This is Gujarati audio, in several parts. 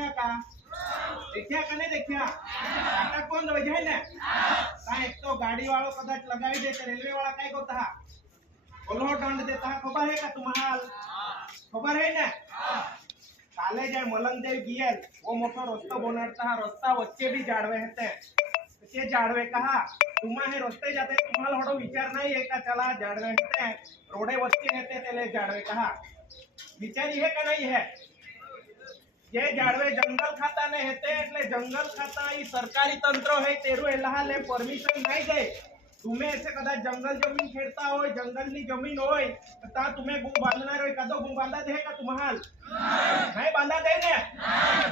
કા દેખ્યા કે નહીં દેખ્યા નાટક કોણ વજાય ને તા એક તો ગાડી વાળો કદાચ લગાવી દે તો રેલવે વાળા કઈ ગોતા બોલો દંડ દેતા ખબર હે का तुम्हारा ખબર હે ને કાલે જાય મલંગદેવ ગિયલ वो मोटो रस्ता बनाता है रस्ता वच्चे भी जाड़वे हेते ते जाड़वे कहा तुम्हा हे रस्ते जाते तुम्हाला थोडं विचार नाही आहे का चला जाड़वे हेते रोडे वच्चे हेते तेले जाड़वे कहा વિચારી હે કે નહીં હે જે જાળવે જંગલ ખાતા ને હેતે એટલે જંગલ ખાતા એ સરકારી તંત્ર હે તેરું એલાહ લે પરમિશન નહીં દે. તમે એસે કદાચ જંગલ જમીન ખેડતા હોય, જંગલની જમીન હોય, તો તમે ગું બાંધનાર હોય કદો ગું બાંધા દે કા તુમહાલ નહીં બાંધા દે ને?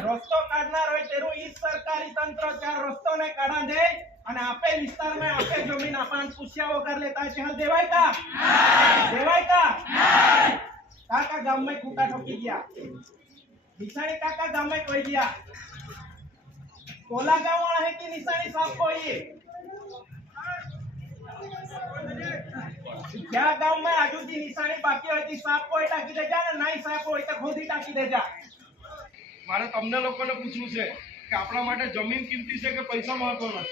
રસ્તો કાઢનાર હોય તેરું ઈ સરકારી તંત્ર ચાર રસ્તો ને કાઢા દે અને આપે વિસ્તારમાં આપે જમીન આપાન પૂછ્યા વગર લેતા ચાલ દેવાય કા? દેવાય કા? કાકા ગામમાં ખૂટા ઠોકી ગયા. નિશાણી કાકા ગામમાં કોઈ ગયા. કોલા ગામ વાળા હે કે નિશાણી સાફ કોઈ ક્યાં ગામમાં આજુથી નિશાણી બાકી હોય તી સાફ કોઈ ટાકી દેજા ને નહીં સાફ હોય તો ખોદી ટાકી દેજા મારે તમને લોકોને પૂછવું છે કે આપણા માટે જમીન કિંમતી છે કે પૈસા મહત્વના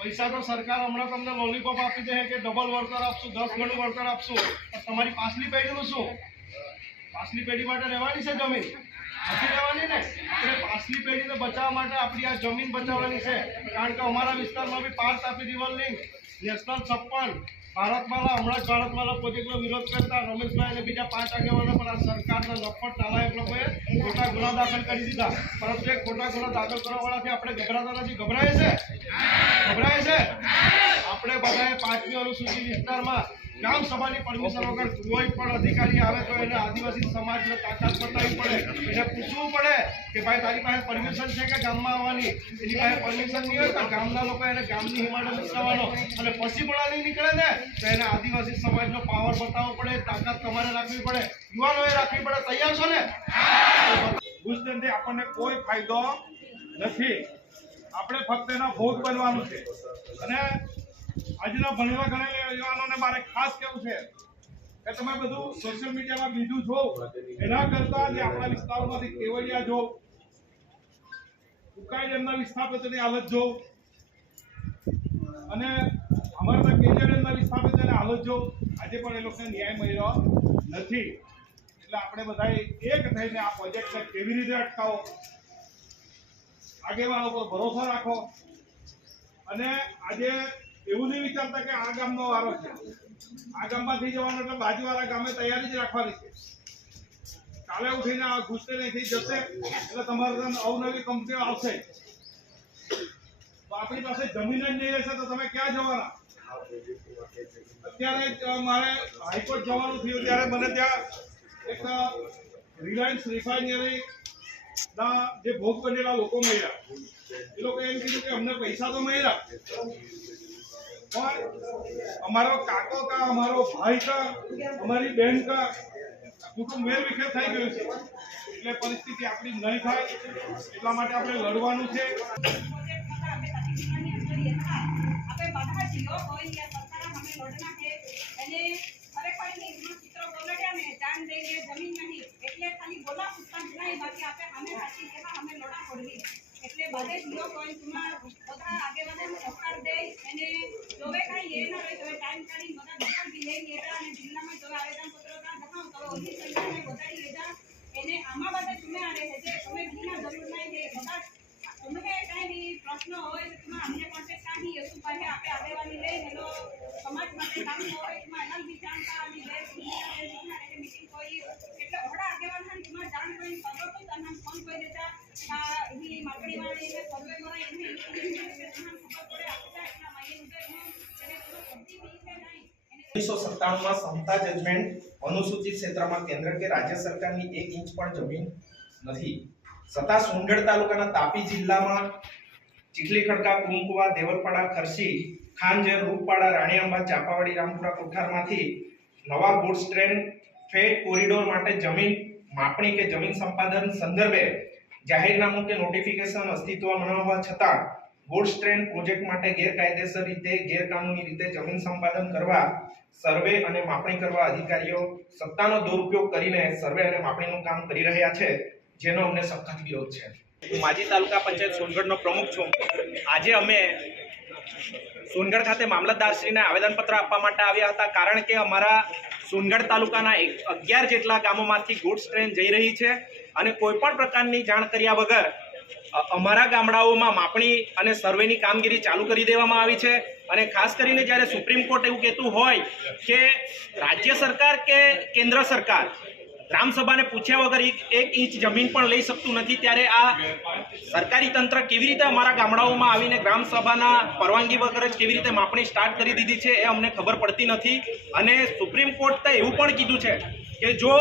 પૈસા તો સરકાર હમણાં તમને લોલીપોપ આપી દે કે ડબલ વળતર આપશું, દસ ગણું વળતર આપશું. તમારી પાછલી પેઢીનું શું? પાછલી પેઢી માટે રહેવાની છે જમીન. નથી રહેવાની ને? એટલે પાછલી પેઢીને બચાવવા માટે આપણી આ જમીન બચાવવાની છે. કારણ કે અમારા વિસ્તારમાં બી પાંચ તાપી રિવર લિંક નેશનલ છપ્પન, ભારતમાલા, હમણાં જ ભારતમાલા પ્રોજેક્ટનો વિરોધ કરતા રમેશભાઈ અને બીજા પાંચ આગેવાનો પણ આ સરકારના લફટ નાલાયક લોકોએ ખોટા ગુના દાખલ કરી દીધા. પરંતુ એ ખોટા ગુના દાખલ કરવાવાળાથી આપણે ગભરાતા નથી. ગભરાય છે? ગભરાય છે? આપણે બધાએ પાંચમી અનુસૂચિત વિસ્તારમાં ગ્રામ સભાની પરમિશન વગર કોઈ પણ અધિકારી આવે તો એને આદિવાસી સમાજને તાકાત બતાવવી પડે. એને પૂછવું પડે કે ભાઈ, તારી પાસે પરમિશન છે કે ગામમાં આવવાની? એની પાસે પરમિશન નહીં હોય તો ગામના લોકો એને ગામની હિમાડે વિકસાવવાનો અને પછી પણ નહીં નીકળે ને તો એને આદિવાસી સમાજનો પાવર બતાવવો પડે, તાકાત તમારે રાખવી પડે. યુવાનોએ રાખવી પડે. તૈયાર છો ને? ઘૂસદંડથી આપણને કોઈ ફાયદો નથી. આપણે ફક્ત એના ભોગ બનવાનું છે. અને આજના ભણેલા ગણેલા યુવાનોને મારે ખાસ કેવું છે કે તમે બધું સોશિયલ મીડિયામાં બીજું જો, એના કરતા જે આપણા વિસ્તારમાંથી કેવડિયા જો, ઉકાઈ ડેમના વિસ્થાપિતોની હાલત જો, અને અમારા કેવડિયા ડેમના વિસ્થાપિતોની હાલત જો, આજે પણ એ લોકોને ન્યાય મળ્યો નથી. એટલે આપણે બધા એક થઈને આ પ્રોજેક્ટને કેવી રીતે અટકાવો? આગેવાનો પર ભરોસો રાખો. અને આજે એવું નહીં વિચારતા કે આ ગામનો વારો છે. આ ગામમાંથી જવાનો એટલે બાજુવાળા ગામે તૈયારી જ રાખવાની છે. કાલે ઉઠીને આ ઘૂસતે નહીં, જશે એટલે તમારે અવનવી કંપનીઓ આવશે. આપણી પાસે જમીન જ નહીં રહેશે તો તમે ક્યાં જવાના? અત્યારે મારે હાઈકોર્ટ જવાનું થયું ત્યારે મને ત્યાં એક રિલાયન્સ રિફાઇનરી ના જે ભોગ બનેલા લોકો મળ્યા. એ લોકો એમ કીધું કે અમને પૈસા તો મળ્યા. અમારો કાકો કા, અમારો ભાઈ કા, અમારી બહેન કા કુટુંબ વેરવિખેર વિખેર થઈ ગયું છે. એટલે પરિસ્થિતિ આપણી નહીં થાય, એટલા માટે આપણે લડવાનું છે. એટલે બધે જીઓ કોઈ નહીં બાકી આપણે હમે સાચી કેવા હમે લડા પડવી એટલે બધે જીઓ કોઈ તમાર બધા આગેવાનોને સહકાર દે એને જોવે કાંઈ એ ના રહે તો ટાઈમ કાઢીને બધા દુકાન બી લઈ લેતા ઓગણીસો સત્તાણુંમાં સમતા જજમેન્ટ અનુસૂચિત ક્ષેત્રમાં કેન્દ્ર કે રાજ્ય સરકારની એક ઇંચ પણ જમીન નથી. છતાં સોનગઢ તાલુકાના તાપી જિલ્લામાં ચીખલી ખડકા કુંકુવા દેવલપાડા ખરસી ખાંજર, રૂપપાડા રાણીઆંબા ચાપાવાડી, રામપુરા કોઠારમાંથી નવા ગુડ્સ ટ્રેન ફેટ કોરિડોર માટે જમીન માપણી કે જમીન સંપાદન સંદર્ભે જાહેરનામું કે નોટિફિકેશન અસ્તિત્વમાં ન છતાં ગુડ્સ ટ્રેન પ્રોજેક્ટ માટે ગેરકાયદેસર રીતે, ગેરકાનૂની રીતે જમીન સંપાદન કરવા, સર્વે અને માપણી કરવા અધિકારીઓ સત્તાનો દુરુપયોગ કરીને સર્વે અને માપણીનું કામ કરી રહ્યા છે, જેનો અમને સખત વિરોધ છે. હું માજી તાલુકા પંચાયત સોનગઢનો પ્રમુખ છું. આજે અમે સોનગઢ ખાતે મામલતદારશ્રીને આવેદનપત્ર આપવા માટે આવ્યા હતા, કારણ કે અમારા સોનગઢ તાલુકાના અગિયાર જેટલા ગામોમાંથી ગુડ્સ ટ્રેન જઈ રહી છે અને કોઈપણ પ્રકારની જાણ કર્યા વગર અમારા ગામડાઓમાં માપણી અને સર્વેની કામગીરી ચાલુ કરી દેવામાં આવી છે અને ખાસ કરીને જ્યારે સુપ્રીમ કોર્ટ એવું કહેતું હોય કે રાજ્ય સરકાર કે કેન્દ્ર સરકાર ગ્રામસભાને પૂછ્યા વગર એક ઇંચ જમીન પણ લઈ શકતું નથી, ત્યારે આ સરકારી તંત્ર કેવી રીતે અમારા ગામડાઓમાં આવીને ગ્રામસભાના પરવાનગી વગર જ કેવી રીતે માપણી સ્ટાર્ટ કરી દીધી છે એ અમને ખબર પડતી નથી. અને સુપ્રીમ કોર્ટે એવું પણ કીધું છે કે જો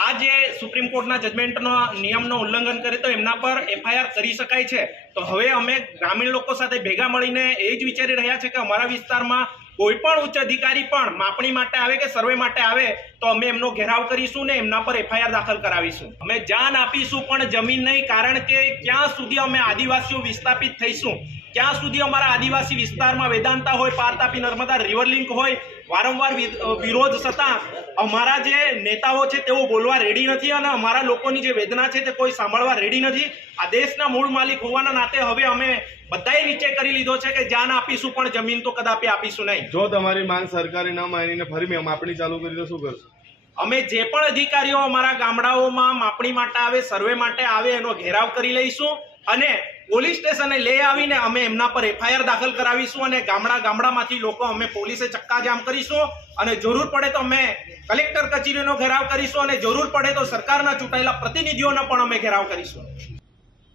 આ જે સુપ્રીમ કોર્ટના જજમેન્ટનો નિયમનો ઉલ્લંઘન કરે તો એમના પર એફઆઈઆર કરી શકાય છે. તો હવે અમે ગ્રામીણ લોકો સાથે ભેગા મળીને એ જ વિચારી રહ્યા છે કે અમારા વિસ્તારમાં કોઈ પણ ઉચ્ચ અધિકારી પણ માપણી માટે આવે કે સર્વે માટે આવે, તો અમે એમનો ઘેરાવ કરીશું ને એમના પર એફઆઈઆર દાખલ કરાવીશું. અમે જાન આપીશું, પણ જમીન નહીં, કારણ કે ક્યાં સુધી અમે આદિવાસીઓ વિસ્થાપિત થઈશું? ક્યાં સુધી અમારા આદિવાસી વિસ્તારમાં વેદાંતા હોય પાર તાપી નર્મદા રિવર લિંક હોય, વારંવાર વિરોધ છતાં અમારા જે નેતાઓ છે તેઓ બોલવા રેડી નથી અને અમારા લોકોની જે વેદના છે તે કોઈ સાંભળવા રેડી નથી. આ દેશના મૂળ માલિક હોવાના નાતે હવે અમે બધાએ નીચે કરી લીધો છે કે જાન આપીશું પણ જમીન તો કદાપી આપીશું નહીં. જો તમારી માંગ સરકારે ન માનીને ફરી મેં માપણી ચાલુ કરી તો શું કરશું? અમે જે પણ અધિકારીઓ અમારા ગામડાઓમાં માપણી માટે આવે સર્વે માટે આવે એનો ઘેરાવ કરી લઈશું અને પોલીસ સ્ટેશને લઈ આવીને અમે એમના પર એફઆઈઆર દાખલ કરાવીશું અને ગામડા ગામડામાંથી લોકો અમે પોલીસે ચક્કાજામ કરીશું અને જરૂર પડે તો અમે કલેક્ટર કચેરીનો ઘેરાવ કરીશું અને જરૂર પડે તો સરકારના ચૂંટાયેલા પ્રતિનિધિઓનો પણ અમે ઘેરાવ કરીશું.